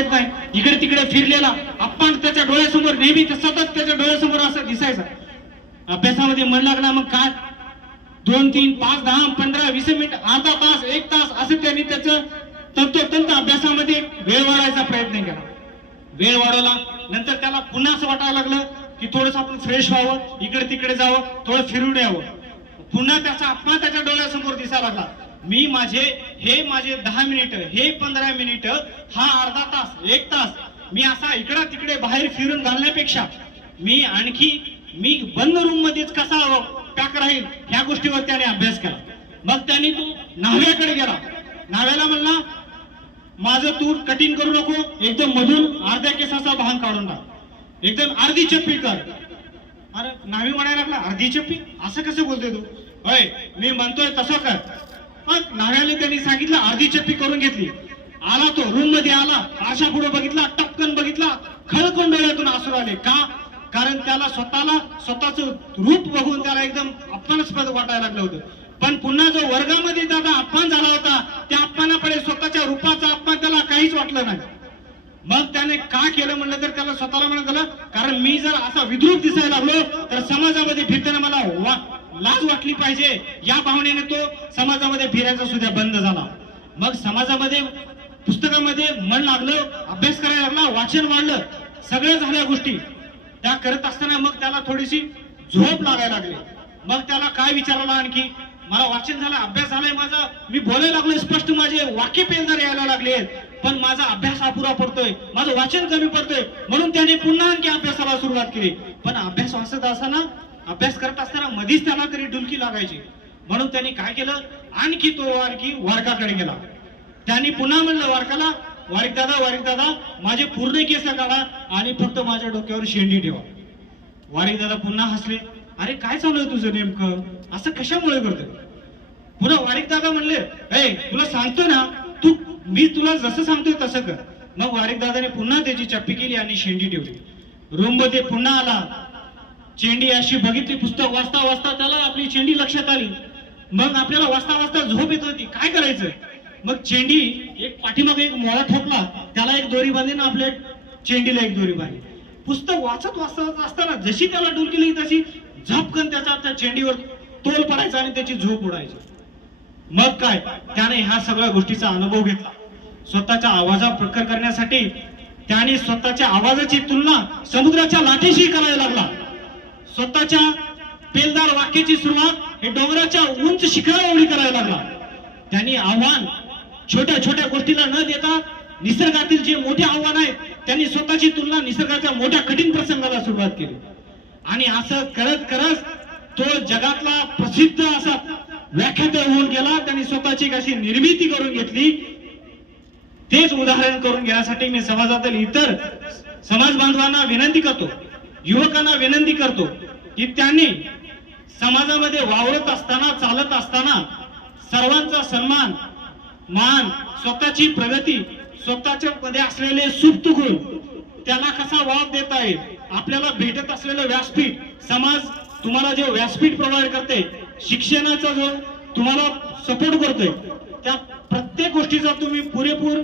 येत नाही इकडे तिकडे फिरलेला. आपण त्याच्या डोळ्यासमोर नेहमी सतत त्याच्या डोळ्यासमोर असं दिसायचं. अभ्यासामध्ये मन लागला मग काय? दोन तीन पाच दहा पंधरा वीस मिनिट अर्धा तास एक तास असं त्यांनी त्याचं तंतोतंत अभ्यासामध्ये वेळ वाढायचा प्रयत्न केला. वेळ वाढवला. नंतर त्याला पुन्हा असं वाटायला लागलं की थोडस आपण फ्रेश व्हावं इकडे तिकडे जावं थोडं फिरून यावं. पुन्हा त्याचा आत्मा त्याच्या डोळ्यासमोर दिसायला लागला. मी माझे हे माझे दहा मिनिट हे पंधरा मिनिट हा अर्धा तास एक तास मी असा इकडा तिकडे बाहेर फिरून घालण्यापेक्षा मी आणखी मी बंद रूम मध्येच कसा पॅक राहील ह्या गोष्टीवर त्याने अभ्यास केला. मग त्याने तो न्हाव्याकडे गेला. न्हाव्याला म्हणला माझं तूर कटिंग करू नको एकदम मधून अर्ध्या केसाचा भांग काढून टाक. एकदम अर्धी चप्पी कर. अरे नावी म्हणायला लागला अर्धी चप्पी? असं कसं बोलतोय तू? होय मी म्हणतोय तसं कर. मग नाव्याने त्यांनी सांगितलं अर्धी चप्पी करून घेतली. आला तो रूममध्ये आला आशा पुढे बघितला टपकन बघितला खळकून डोळ्यातून आसू आले का? कारण त्याला स्वतःला स्वतःच रूप बघून त्याला एकदम अपमानास्पद वाटायला लागलं होतं. पण पुन्हा जो वर्गामध्ये त्याचा अपमान झाला होता त्या अपमानाकडे स्वतःच्या रूपाचा अपमान त्याला काहीच वाटलं नाही. मग त्याने का केलं म्हणलं तर त्याला स्वतःला म्हणत झालं कारण मी जर असा विद्रूप दिसायला लागलो तर समाजामध्ये फिरताना मला लाज वाटली पाहिजे. या भावनेने तो समाजामध्ये फिरायचा सुद्धा बंद झाला. मग समाजामध्ये पुस्तकामध्ये मन लागलं अभ्यास करायला लागला वाचन वाढलं सगळ्या झाल्या गोष्टी. त्या करत असताना मग त्याला थोडीशी झोप लागायला लागली. मग त्याला काय विचारायला आणखी? मला वाचन झालं अभ्यास झालाय माझा. मी बोलायला लागलोय स्पष्ट माझे वाक्य पेंजार यायला लागले पण माझा अभ्यास अपुरा पडतोय. माझं वाचन कमी पडतोय. म्हणून त्याने पुन्हा आणखी अभ्यासाला सुरुवात केली. पण अभ्यास वाचत असताना अभ्यास करत असताना मधीच त्याला तरी डुलकी लागायची. म्हणून त्यांनी काय केलं? आणखी तो वारकी वारकाकडे गेला. त्यांनी पुन्हा म्हणलं वारकाला वारीक दादा वारीक दादा माझे पूर्ण केस काढा आणि फक्त माझ्या डोक्यावर शेंडी ठेवा. वारीक दादा पुन्हा हसले. अरे काय चालू आहे तुझं नेमकं? असं कशामुळे करतोय? पुन्हा वारीक दादा म्हणले ए तुला सांगतोय ना तू मी तुला जसं सांगतोय तसं कर. मग वारीक दादाने पुन्हा त्याची चप्पी केली आणि शेंडी ठेवली. रूममध्ये पुन्हा आला. चेंडी अशी बघितली पुस्तक वाचता वाचता त्याला आपली चेंडी लक्षात आली. मग आपल्याला वाचता वाचता झोप येत होती. काय करायचं? मग चेंडी एक पाठीमागे एक मोळा ठोकला. त्याला एक दोरी बांधली ना आपल्या चेंडीला एक दोरी बांधली. पुस्तक वाचत वाचत असताना जशी त्याला डुलकी तशी झपकन त्याचा त्या चेंडीवर तोल पडायचा आणि त्याची झोप उडायची. मग काय? त्याने ह्या सगळ्या गोष्टीचा अनुभव घेतला. स्वतःच्या आवाजा प्रखर करण्यासाठी त्याने स्वतःच्या आवाजाची तुलना समुद्राच्या लाटेशी करायला लागला. स्वतःच्या पेलदार वाक्याची सुरुवात हे डोंगराच्या उंच शिखरा एवढी करायला लागला. त्यांनी आव्हान छोट्या छोट्या गोष्टीला न देता निसर्गातील जे मोठे आव्हान आहे त्यांनी स्वतःची तुलना निसर्गाच्या मोठ्या कठीण प्रसंगाला सुरुवात केली. आणि असं करत करत तो जगातला प्रसिद्ध असा व्याख्यात होऊन गेला. त्यांनी स्वतःची एक अशी निर्मिती करून घेतली. तेच उदाहरण करून घेण्यासाठी मी समाजातील इतर समाज बांधवांना विनंती करतो. युवकांना विनंती करतो की त्यांनी समाजामध्ये वावरत असताना चालत असताना सर्वांचा सन्मान मान स्वतःची प्रगती स्वतःच्या मध्ये असलेले सुप्त गुण त्याला कसा वाव देता येईल? आपल्याला भेटत असलेलं व्यासपीठ समाज तुम्हाला जे व्यासपीठ प्रोव्हाइड करते शिक्षणाचा जो तुम्हाला सपोर्ट करतोय त्या प्रत्येक गोष्टीचा तुम्ही पुरेपूर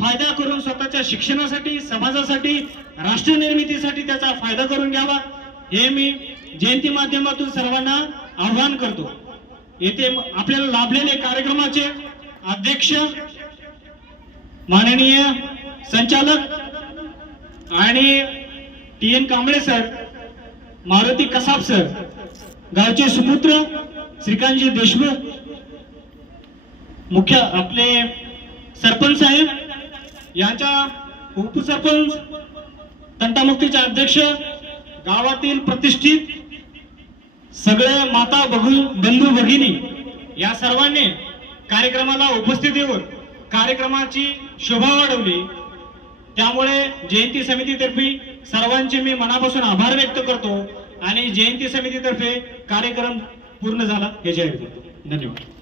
फायदा करून स्वतःच्या शिक्षणासाठी समाजासाठी राष्ट्र निर्मितीसाठी त्याचा फायदा करून घ्यावा हे मी जयंती माध्यमातून सर्वांना आव्हान करतो. येथे आपल्याला लाभलेले कार्यक्रमाचे अध्यक्ष माननीय संचालक आणि T N Kamble sir Maruti Kasab sir गावचे सुपुत्र श्रीकांतजी देशमुख मुख्य आपले सरपंच साहेब यांच्या उपसरपंच तंटामुक्तीचे अध्यक्ष गावातील प्रतिष्ठित सगळे माता बघू बंधू भगिनी या सर्वांनी कार्यक्रमाला उपस्थित येऊन कार्यक्रमाची शोभा वाढवली. त्यामुळे जयंती समितीतर्फे सर्वांचे मी मनापासून आभार व्यक्त करतो आणि जयंती समितीतर्फे कार्यक्रम पूर्ण झाला हे जाहीर करतो. धन्यवाद.